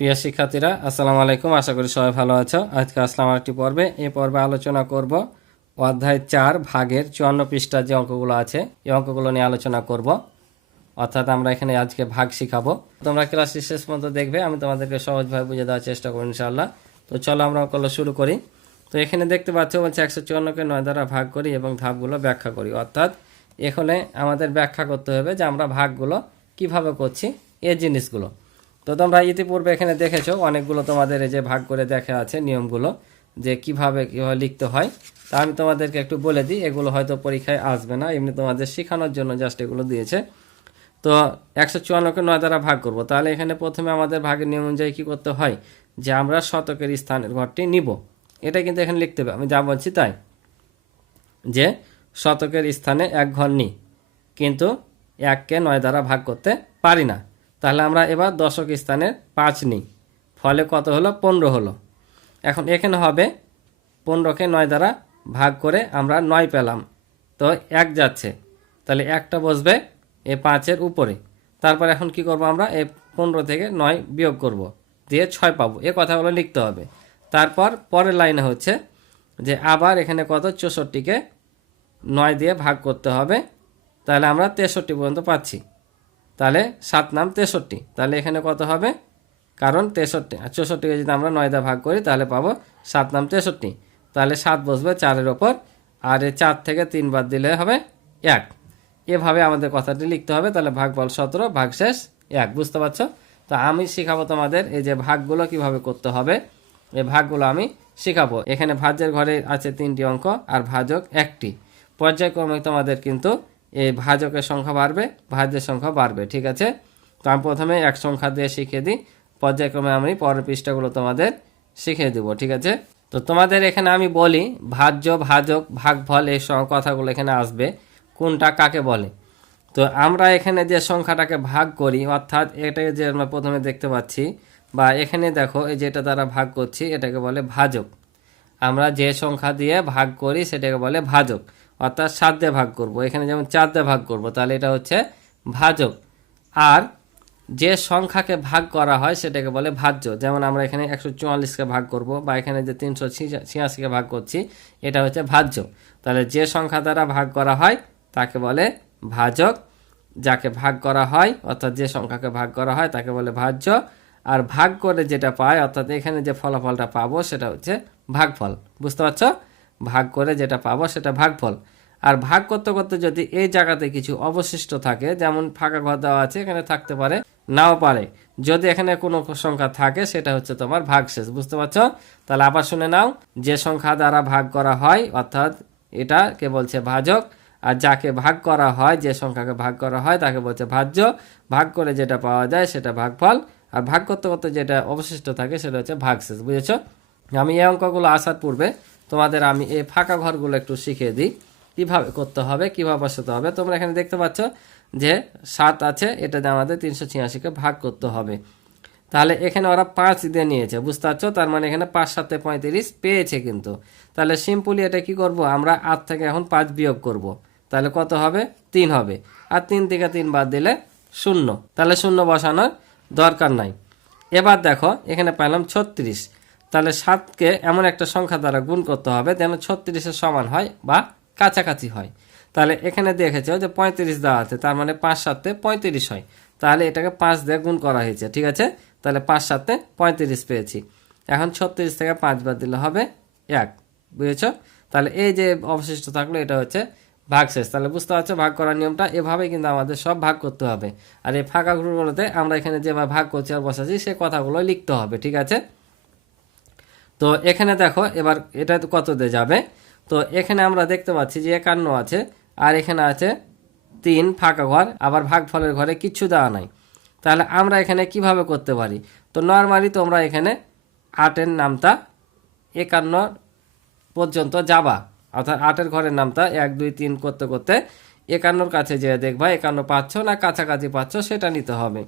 প্রিয় শিক্ষার্থীরা, আসসালামু আলাইকুম। আশা করি সবাই ভালো আছো। আজকে আসলাম আরেকটি পর্বে। এই পর্বে আলোচনা করব অধ্যায় 4 ভাগের 54 পৃষ্ঠার যে অঙ্কগুলো আছে, এই অঙ্কগুলো নিয়ে আলোচনা করব। অর্থাৎ আমরা এখানে আজকে ভাগ শিখাবো। তোমরা ক্লাসটি শেষ পর্যন্ত দেখবে, আমি তোমাদেরকে সহজভাবে বুঝিয়ে দেওয়ার চেষ্টা করব ইনশাআল্লাহ। তো চলো আমরা অঙ্কগুলো শুরু করি। তো এখানে দেখতে পাচ্ছ বলছে 154কে 9 দ্বারা ভাগ করি এবং ধাপগুলো ব্যাখ্যা করি। অর্থাৎ এখানে আমাদের ব্যাখ্যা করতে হবে যে আমরা ভাগগুলো কিভাবে করছি, এই জিনিসগুলো। তো তোমরা ইতিপূর্বে এখানে দেখেছো অনেকগুলো তোমাদের এই যে ভাগ করে দেখা আছে নিয়মগুলো, যে কিভাবে লিখতে হয়। তা আমি তোমাদেরকে একটু বলে দিই, এগুলো হয়তো পরীক্ষায় আসবে না, এমনি তোমাদের শেখানোর জন্য জাস্ট এগুলো দিয়েছে। তো 154কে 9 দ্বারা ভাগ করব, তাহলে এখানে প্রথমে আমাদের ভাগের নিয়ম অনুযায়ী কী করতে হয়, যে আমরা শতকের স্থানের ঘরটি নিব। এটা কিন্তু এখানে লিখতে হবে, আমি যা বলছি তাই, যে শতকের স্থানে এক ঘর নিই, কিন্তু 1কে 9 দ্বারা ভাগ করতে পারি না। তাহলে আমরা এবার দশক স্থানের 5 নিই, ফলে কত হলো, 15 হলো। এখন এখানে হবে 15কে 9 দ্বারা ভাগ করে আমরা 9 পেলাম, তো 1 যাচ্ছে, তাহলে একটা বসবে এই 5-এর উপরে। তারপর এখন কি করব, আমরা এই 15 থেকে 9 বিয়োগ করব, দিয়ে 6 পাবো। এ কথাগুলো লিখতে হবে। তারপর পরের লাইনে হচ্ছে যে আবার এখানে কত, 64কে 9 দিয়ে ভাগ করতে হবে, তাহলে আমরা 63 পর্যন্ত পাচ্ছি। তাহলে 7 নাম 63, তাহলে এখানে কত হবে, কারণ 64কে যদি আমরা 9 দিয়ে ভাগ করি তাহলে পাবো 7 নাম 63, তাহলে 7 বসবে 4-এর ওপর, আর এই 4 থেকে 3 বাদ দিলে হবে 1। এভাবে আমাদের কথাটি লিখতে হবে। তাহলে ভাগফল 17, ভাগশেষ 1। বুঝতে পারছো? তো আমি শিখাবো তোমাদের এই যে ভাগগুলো কিভাবে করতে হবে, এই ভাগগুলো আমি শিখাবো। এখানে ভাজ্যের ঘরে আছে 3টি অঙ্ক আর ভাজক 1টি। পর্যায়ক্রমে তোমাদের কিন্তু এই ভাজকের সংখ্যা বাড়বে, ভাজ্যের সংখ্যা বাড়বে, ঠিক আছে? তো আমি প্রথমে এক সংখ্যা দিয়ে শিখিয়ে দিই, পর্যায়ক্রমে আমি পরের পৃষ্ঠাগুলো তোমাদের শিখিয়ে দেবো, ঠিক আছে? তো তোমাদের এখানে আমি বলি ভাজ্য, ভাজক, ভাগফল, এই কথাগুলো এখানে আসবে, কোনটা কাকে বলে। তো আমরা এখানে যে সংখ্যাটাকে ভাগ করি, অর্থাৎ এটাকে যে আমরা প্রথমে দেখতে পাচ্ছি, বা এখানে দেখো এই যেটা দ্বারা ভাগ করছি, এটাকে বলে ভাজক। আমরা যে সংখ্যা দিয়ে ভাগ করি সেটাকে বলে ভাজক। অর্থাৎ 7 দিয়ে ভাগ করব, এখানে যেমন 4 দিয়ে ভাগ করব, তাহলে এটা হচ্ছে ভাজক। আর যে সংখ্যাকে ভাগ করা হয় সেটাকে বলে ভাজ্য। যেমন আমরা এখানে 144কে ভাগ করব, বা এখানে যে 386কে ভাগ করছি, এটা হচ্ছে ভাজ্য। তাহলে যে সংখ্যা দ্বারা ভাগ করা হয় তাকে বলে ভাজক, যাকে ভাগ করা হয় অর্থাৎ যে সংখ্যাকে ভাগ করা হয় তাকে বলে ভাজ্য। আর ভাগ করে যেটা পায়, অর্থাৎ এখানে যে ফলাফলটা পাবো সেটা হচ্ছে ভাগফল। বুঝতে পারছো? ভাগ করে যেটা পাবো সেটা ভাগফল। আর ভাগ করতে করতে যদি এই জায়গাতে কিছু অবশিষ্ট থাকে, যেমন ফাঁকা ঘর দেওয়া আছে, এখানে থাকতে পারে, নাও পারে, যদি এখানে কোনো সংখ্যা থাকে সেটা হচ্ছে তোমার ভাগশেষ। বুঝতে পারছো? তাহলে আবার শুনে নাও, যে সংখ্যা দ্বারা ভাগ করা হয় অর্থাৎ এটাকে বলছে ভাজক, আর যাকে ভাগ করা হয়, যে সংখ্যাকে ভাগ করা হয় তাকে বলছে ভাজ্য। ভাগ করে যেটা পাওয়া যায় সেটা ভাগফল, আর ভাগ করতে করতে যেটা অবশিষ্ট থাকে সেটা হচ্ছে ভাগশেষ। বুঝেছো? আমি এই অঙ্কগুলো আসার পূর্বে তোমাদের আমি এই ফাঁকা ঘরগুলো একটু শিখিয়ে দিই, কিভাবে করতে হবে, কিভাবে বসাতে হবে। তোমরা এখানে দেখতে পাচ্ছ যে 7 আছে, এটাতে আমাদের 386কে ভাগ করতে হবে। তাহলে এখানে ওরা 5 দিয়ে নিয়েছে, বুঝতে পারছো? তার মানে এখানে 5 7 35 পেয়েছে কিন্তু। তাহলে সিম্পলি এটা কি করব, আমরা 8 থেকে এখন 5 বিয়োগ করব, তাহলে কত হবে, 3 হবে। আর 3 থেকে 3 বাদ দিলে 0, তাহলে 0 বসানোর দরকার নাই। এবার দেখো এখানে পেলাম 36, তাহলে 7কে এমন একটা সংখ্যা দ্বারা গুণ করতে হবে যেন 36-এর সমান হয় বা কাছাকাছি হয়। তাহলে এখানে দেখেছো যে 35 দেওয়া আছে, তার মানে 5 7 35 হয়, তাহলে এটাকে 5 দিয়ে গুণ করা হয়েছে, ঠিক আছে? তাহলে 5 7 35 পেয়েছি। এখন 36 থেকে 5 বাদ দিলে হবে 1। বুঝেছো? তাহলে এই যে অবশিষ্ট থাকলো এটা হচ্ছে ভাগশেষ। তাহলে বুঝতে পারছো ভাগ করার নিয়মটা? এভাবে কিন্তু আমাদের সব ভাগ করতে হবে। আর এই ফাঁকা ঘরগুলোতে আমরা এখানে যেভাবে ভাগ করছি আর বসাচ্ছি সে কথাগুলো লিখতে হবে, ঠিক আছে? তো এখানে দেখো এবার এটা কত দিয়ে যাবে। তো এখানে আমরা দেখতে পাচ্ছি যে 51 আছে, আর এখানে আছে 3 ফাঁকা ঘর, আবার ভাগফলের ঘরে কিচ্ছু দেওয়া নাই। তাহলে আমরা এখানে কিভাবে করতে পারি? তো নর্মালি তোমরা এখানে 8-এর নামতা 51 পর্যন্ত যাবা, অর্থাৎ 8-এর ঘরের নামতা 1 2 3 করতে করতে 51-র কাছে যেয়ে দেখবা 51 পাচ্ছ না কাছাকাছি পাচ্ছ, সেটা নিতে হবে।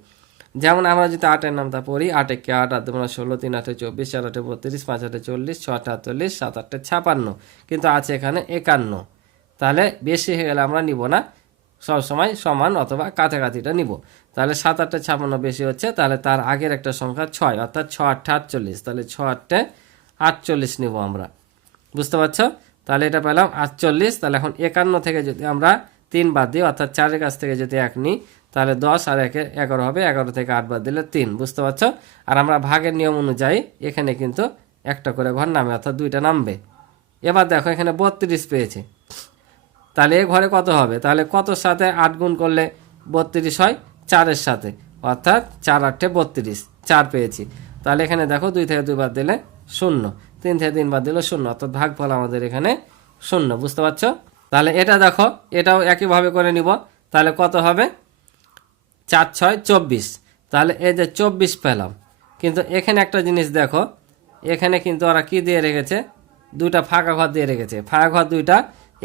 যেমন আমরা যদি 8-এর নামতা পড়ি, 8 একে 8, 8 দুগুণে 16, 3 8 24, 4 8 32, 5 8 40, 6 8 48, 7 8 56, কিন্তু আছে এখানে 51। তাহলে বেশি হয়ে গেলে আমরা নিব না, সবসময় সমান অথবা কাছাকাছিটা নিব। তাহলে 7 8 56 বেশি হচ্ছে, তাহলে তার আগের একটা সংখ্যা 6, অর্থাৎ 6 8 48। তাহলে 6 8 48 নিব আমরা, বুঝতে পারছো? তাহলে এটা পেলাম 48। তাহলে এখন 51 থেকে যদি আমরা 3 বাদ দিই, অর্থাৎ 4 এর কাছ থেকে যদি 1 নিই, তাহলে 10 আর 1 11 হবে, 11 থেকে 8 বাদ দিলে 3, বুঝতে পারছো? আর আমরা ভাগের নিয়ম অনুযায়ী এখানে কিন্তু একটা করে ঘর নামে, অর্থাৎ 2টা নামবে। এবার দেখো এখানে 32 পেয়েছে, তাহলে এ ঘরে কত হবে? তাহলে কতর সাথে 8 গুণ করলে 32 হয়? 4-এর সাথে, অর্থাৎ 4 8 32, 4 পেয়েছি। তাহলে এখানে দেখো 2 থেকে 2 বাদ দিলে 0, 3 থেকে 3 বাদ দিলে 0, অর্থাৎ ভাগফল আমাদের এখানে 0, বুঝতে পারছো? তাহলে এটা দেখো, এটাও একইভাবে করে নিব। তাহলে কত হবে? 4 6 24। তাহলে এই যে 24 পেলাম, কিন্তু এখানে একটা জিনিস দেখো, এখানে কিন্তু ওরা কি দিয়ে রেখেছে? 2টা ফাঁকা ঘর দিয়ে রেখেছে। ফাঁকা ঘর 2টা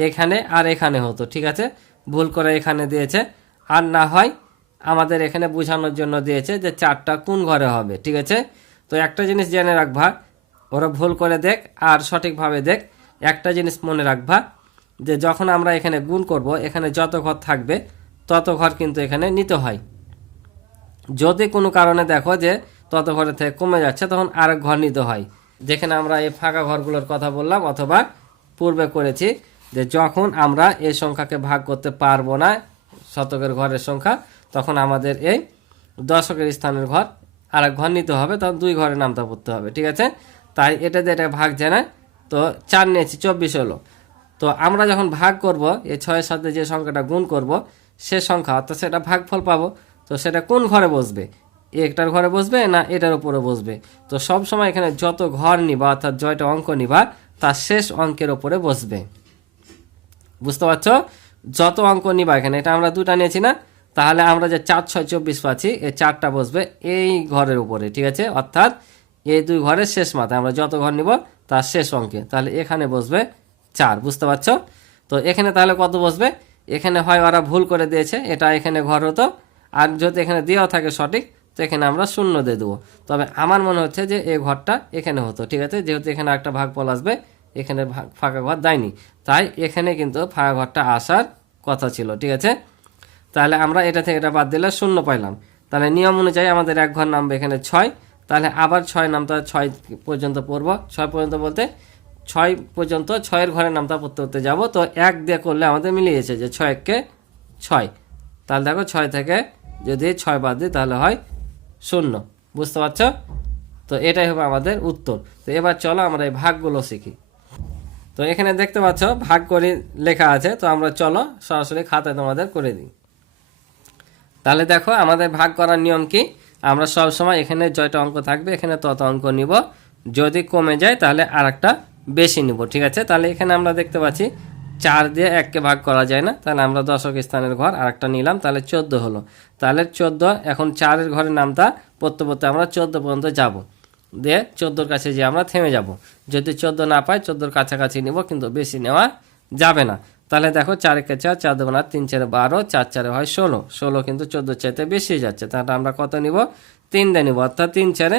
এখানে আর এখানে হতো, ঠিক আছে? ভুল করে এখানে দিয়েছে, আর না হয় আমাদের এখানে বোঝানোর জন্য দিয়েছে যে 4টা কোন ঘরে হবে, ঠিক আছে? তো একটা জিনিস জেনে রাখবা, ওরা ভুল করে দেখ আর সঠিকভাবে দেখ, একটা জিনিস মনে রাখবা যে যখন আমরা এখানে গুণ করব, এখানে যত ঘর থাকবে তত ঘর কিন্তু এখানে নিতে হয়। যদি কোনো কারণে দেখো যে তত ঘরের থেকে কমে যাচ্ছে, তখন আরেক ঘর নিতে হয়। যেখানে আমরা এই ফাঁকা ঘরগুলোর কথা বললাম, অথবা পূর্বে করেছি যে যখন আমরা এই সংখ্যাকে ভাগ করতে পারবো না শতকের ঘরের সংখ্যা, তখন আমাদের এই দশকের স্থানের ঘর আরেক ঘর নিতে হবে, তখন 2 ঘরের নামতা পড়তে হবে, ঠিক আছে? তাই এটা দিয়ে এটা ভাগ জানায়, তো 4 নিয়েছি, 24 হলো। তো আমরা যখন ভাগ করব, এই 6-এর সাথে যে সংখ্যাটা গুণ করব সে সংখ্যা, অর্থাৎ সেটা ভাগফল পাবো। তো সেটা কোন ঘরে বসবে? একটার ঘরে বসবে না এটার উপরে বসবে? তো সব সময় এখানে যত ঘর নিবা, অর্থাৎ জয়টা অঙ্ক নিবা, তার শেষ অঙ্কের উপরে বসবে, বুঝতে পারছো? যত অঙ্ক নিবা এখানে, এটা আমরা 2টা নিয়েছি না, তাহলে আমরা যে 4 6 24 পাচ্ছি, এই 4টা বসবে এই ঘরের উপরে, ঠিক আছে? অর্থাৎ এই 2 ঘরের শেষ মাথায় আমরা যত ঘর নিব তার শেষ অঙ্কে, তাহলে এখানে বসবে 4, বুঝতে পারছো? তো এখানে তাহলে কত বসবে? এখানে হয় ওরা ভুল করে দিয়েছে, এটা এখানে ঘর হতো, আর যদি এখানে দেওয়া থাকে সঠিক, তো এখানে আমরা 0 দিয়ে দেবো। তবে আমার মনে হচ্ছে যে এই ঘরটা এখানে হতো, ঠিক আছে? যেহেতু এখানে একটা ভাগফল আসবে, এখানে ফাঁকা ঘর দেয়নি, তাই এখানে কিন্তু ফাঁকা ঘরটা আসার কথা ছিল, ঠিক আছে? তাহলে আমরা এটা থেকে এটা বাদ দিলে 0 পাইলাম। তাহলে নিয়ম অনুযায়ী আমাদের এক ঘর নামবে এখানে 6, তাহলে আবার 6 নামতা 6 পর্যন্ত পড়বো। 6 পর্যন্ত বলতে 6 পর্যন্ত 6-এর ঘরের নামতা পড়তে পড়তে যাবো। তো 1 দিয়ে করলে আমাদের মিলিয়েছে যে 6 1 6, তাহলে দেখো 6 থেকে যদি 6 বাদ দিই তাহলে হয় 0, বুঝতে পারছো? তো এটাই হবে আমাদের উত্তর। তো এবার চলো আমরা এই ভাগগুলো শিখি। তো এখানে দেখতে পাচ্ছ ভাগ করে লেখা আছে, তো আমরা চলো সরাসরি খাতায় তোমাদের করে দিই। তাহলে দেখো আমাদের ভাগ করার নিয়ম কি? আমরা সব সময় এখানে জয়টা অঙ্ক থাকবে, এখানে তত অঙ্ক নিব, যদি কমে যায় তাহলে আরেকটা বেশি নিব, ঠিক আছে? তাহলে এখানে আমরা দেখতে পাচ্ছি 4 দিয়ে 1কে ভাগ করা যায় না, তাহলে আমরা দশক স্থানের ঘর আরেকটা নিলাম, তাহলে 14 হলো। তাহলে 14, এখন 4-এর ঘরের নামটা পড়তে পড়তে আমরা 14 পর্যন্ত যাব, দিয়ে 14-র কাছে যে আমরা থেমে যাব। যদি 14 না পাই 14-র কাছাকাছি নিব, কিন্তু বেশি নেওয়া যাবে না। তাহলে দেখো 4 1 4, 4 2 3 4 12, 4 4 হয় 16, 16 কিন্তু 14 চাইতে বেশি যাচ্ছে, তাহলে আমরা কত নিব? 3 দিয়ে নিব, অর্থাৎ 3 4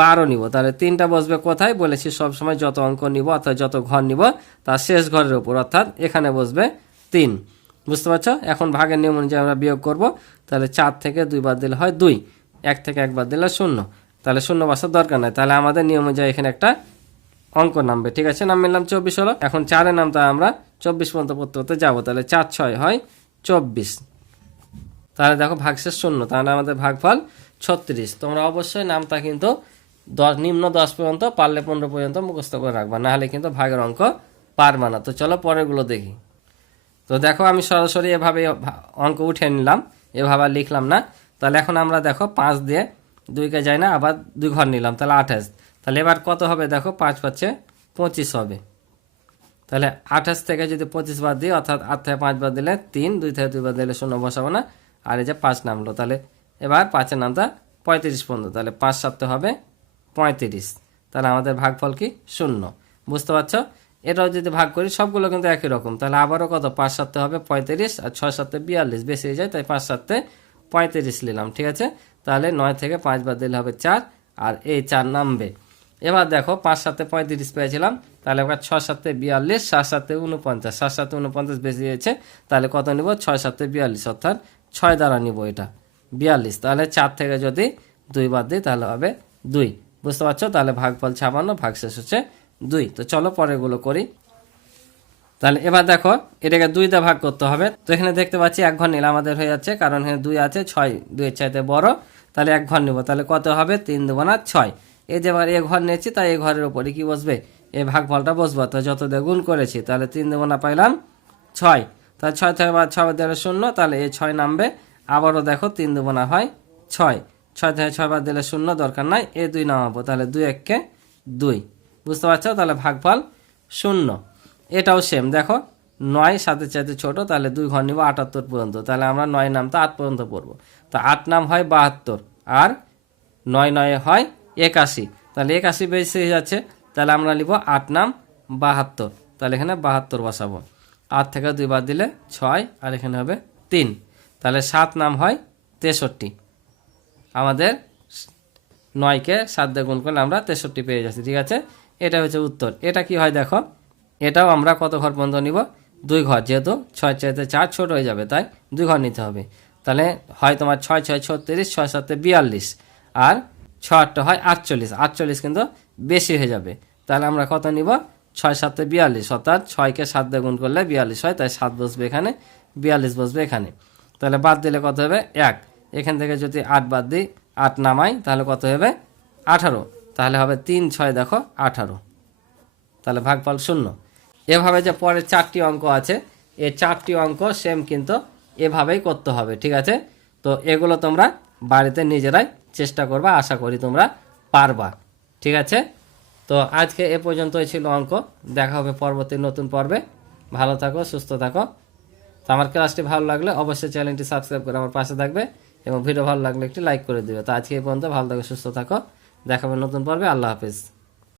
12 নিব। তাহলে 3টা বসবে কোথায়? বলেছি সবসময় যত অঙ্ক নিব, অর্থাৎ যত ঘর নিব তার শেষ ঘরের উপর, অর্থাৎ এখানে বসবে 3, বুঝতে পারছো? এখন ভাগের নিয়ম অনুযায়ী আমরা বিয়োগ করব। তাহলে 4 থেকে 2 বাদ দিলে হয় 2, 1 থেকে 1 বাদ দিলে 0, তাহলে 0 বসার দরকার নাই। তাহলে আমাদের নিয়ম অনুযায়ী এখানে একটা অঙ্ক নামবে, ঠিক আছে? নাম মিললাম 24 হলো। এখন 4-এর নামটা আমরা 24 পর্যন্ত পড়তে পড়তে যাবো, তাহলে 4 6 হয় 24, তাহলে দেখো ভাগশেষ 0, তাহলে আমাদের ভাগফল 36। তোমরা অবশ্যই নামটা কিন্তু নিম্ন 10 পর্যন্ত, পারলে 15 পর্যন্ত মুখস্থ করে রাখবা, নাহলে কিন্তু ভাগের অঙ্ক পারবা না। তো চলো পরেরগুলো দেখি। তো দেখো আমি সরাসরি এভাবে অঙ্ক উঠে নিলাম, এভাবে লিখলাম না। তাহলে এখন আমরা দেখো 5 দিয়ে 2কে যায় না, আবার 2 ঘর নিলাম, তাহলে 28। তাহলে এবার কত হবে? দেখো 5 5 25 হবে। তাহলে 28 থেকে যদি 25 বাদ দিই, অর্থাৎ 8 থেকে 5 বাদ দিলে 3, 2 থেকে 2 বাদ দিলে 0 বসাবো না, আর এই যে 5 নামলো। তাহলে এবার 5-এর নামটা 35 পর্যন্ত, তাহলে 5 7 হবে 35, তাহলে আমাদের ভাগফল কি? 0, বুঝতে পারছো? এটাও যদি ভাগ করি সবগুলো কিন্তু একই রকম, তাহলে আবারও কত? 5 7 হবে 35, আর 6 7 42, বেশি হয়ে যায়, তাই 5 7 35 নিলাম, ঠিক আছে? তাহলে 9 থেকে 5 বাদ দিলে হবে 4, আর এই 4 নামবে। এবার দেখো 5 7 35 পেয়েছিলাম, তাহলে এবার 6 7 42, 7 7 49, 7 7 49 বেশি হয়েছে, তাহলে কত নিব? 6 7 42, অর্থাৎ 6 দ্বারা নিব এটা, 42, তাহলে 4 থেকে যদি 2 বাদ দিই তাহলে হবে 2। বুঝতে পারছো? তাহলে ভাগফল 56, ভাগশেষ হচ্ছে 2। তো চলো পরেরগুলো করি। তাহলে এবার দেখো এটাকে 2 দিয়ে ভাগ করতে হবে। তো এখানে দেখতে পাচ্ছি 1 ঘর নিলে আমাদের হয়ে যাচ্ছে, কারণ এখানে 2 আছে, 6 2 এর চাইতে বড়, তাহলে 1 ঘর নিব। তাহলে কত হবে? 3 2 6। এই যে এবার এ ঘর নিয়েছি, তাই এই ঘরের উপরে কি বসবে? এই ভাগফলটা বসবো। তো যত দিয়ে গুণ করেছি, তাহলে 3 2 পাইলাম 6। তাহলে 6 থেকে 6 দিলে 0, তাহলে এই 6 নামবে। আবারও দেখো 3 2 হয় 6, 6 থেকে 6 বাদ দিলে 0, দরকার নাই, এই 2 নামাবো, তাহলে 2 1 কে 2। বুঝতে পারছো? তাহলে ভাগফল 0। এটাও সেম, দেখো 9 7-এর চাইতে ছোট, তাহলে 2 ঘর নিব 78 পর্যন্ত। তাহলে আমরা 9 নামতে 8 পর্যন্ত পড়বো। তো 8 নাম হয় 72, আর 9 9 হয় 81, তাহলে 81 বেশি হয়ে যাচ্ছে, তাহলে আমরা নিব 8 নাম 72। তাহলে এখানে 72 বসাবো। 8 থেকে 2 বাদ দিলে 6, আর এখানে হবে 3, তাহলে 7 নাম হয় 63। আমাদের 9কে 7 দিয়ে গুণ করলে আমরা 63 পেয়ে যাচ্ছি। ঠিক আছে, এটা হচ্ছে উত্তর। এটা কি হয় দেখো, এটাও আমরা কত ঘর পর্যন্ত নিব? 2 ঘর, যেহেতু 6 চাইতে 4 ছোট হয়ে যাবে, তাই 2 ঘর নিতে হবে। তাহলে হয় তোমার 6 6 36, 6 7 42, আর 6 8 হয় 48। 48 কিন্তু বেশি হয়ে যাবে, তাহলে আমরা কত নিব? 6 7 42, অর্থাৎ 6কে 7 দিয়ে গুণ করলে 42 হয়, তাই 7 বসবে এখানে, 42 বসবে এখানে। তাহলে বাদ দিলে কত হবে? 1। এখান থেকে যদি 8 বাদ দিই, 8 নামাই, তাহলে কত হবে? 18। তাহলে হবে 3 6 দেখো 18, তাহলে ভাগফল 0। এভাবে যে পরের 4টি অঙ্ক আছে, এই 4টি অঙ্ক সেম কিন্তু এভাবেই করতে হবে। ঠিক আছে, তো এগুলো তোমরা বাড়িতে নিজেরাই চেষ্টা করবা, আশা করি তোমরা পারবা। ঠিক আছে, তো আজকে এ পর্যন্তই ছিল অঙ্ক। দেখা হবে পরবর্তী নতুন পর্বে। ভালো থাকো, সুস্থ থাকো। তো আমার ক্লাসটি ভালো লাগলে অবশ্যই চ্যানেলটি সাবস্ক্রাইব করে আমার পাশে থাকবে, এবং ভিডিও ভালো লাগলে একটি লাইক করে দিবে। তো আজকে এই পর্যন্ত, ভালো থাকো, সুস্থ থাকো। দেখা হবে নতুন পর্বে। আল্লাহ হাফিজ।